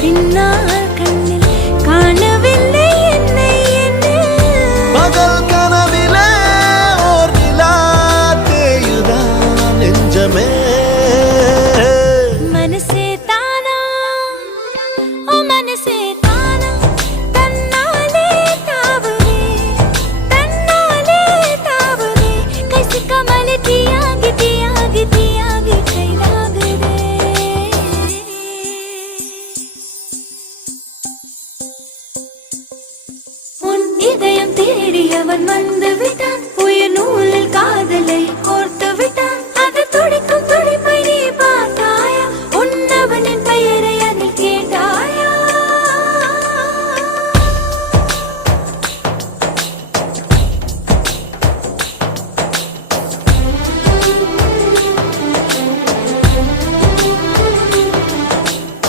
பின்னால் கண்ணில் காணவில்லை என்னை என்ன பகல் கனவிலே ஓர் நிலா தேயுதான் நெஞ்சமே மனசே தானா ஓ மனசே தானா தன்னாலே தாவுதே कैसे कमल दियागी दियागी दियागी கைலாகுதே உன் இதயம் தேடி அவன் வந்து விட்டான் உயிர் நூலில் காதலை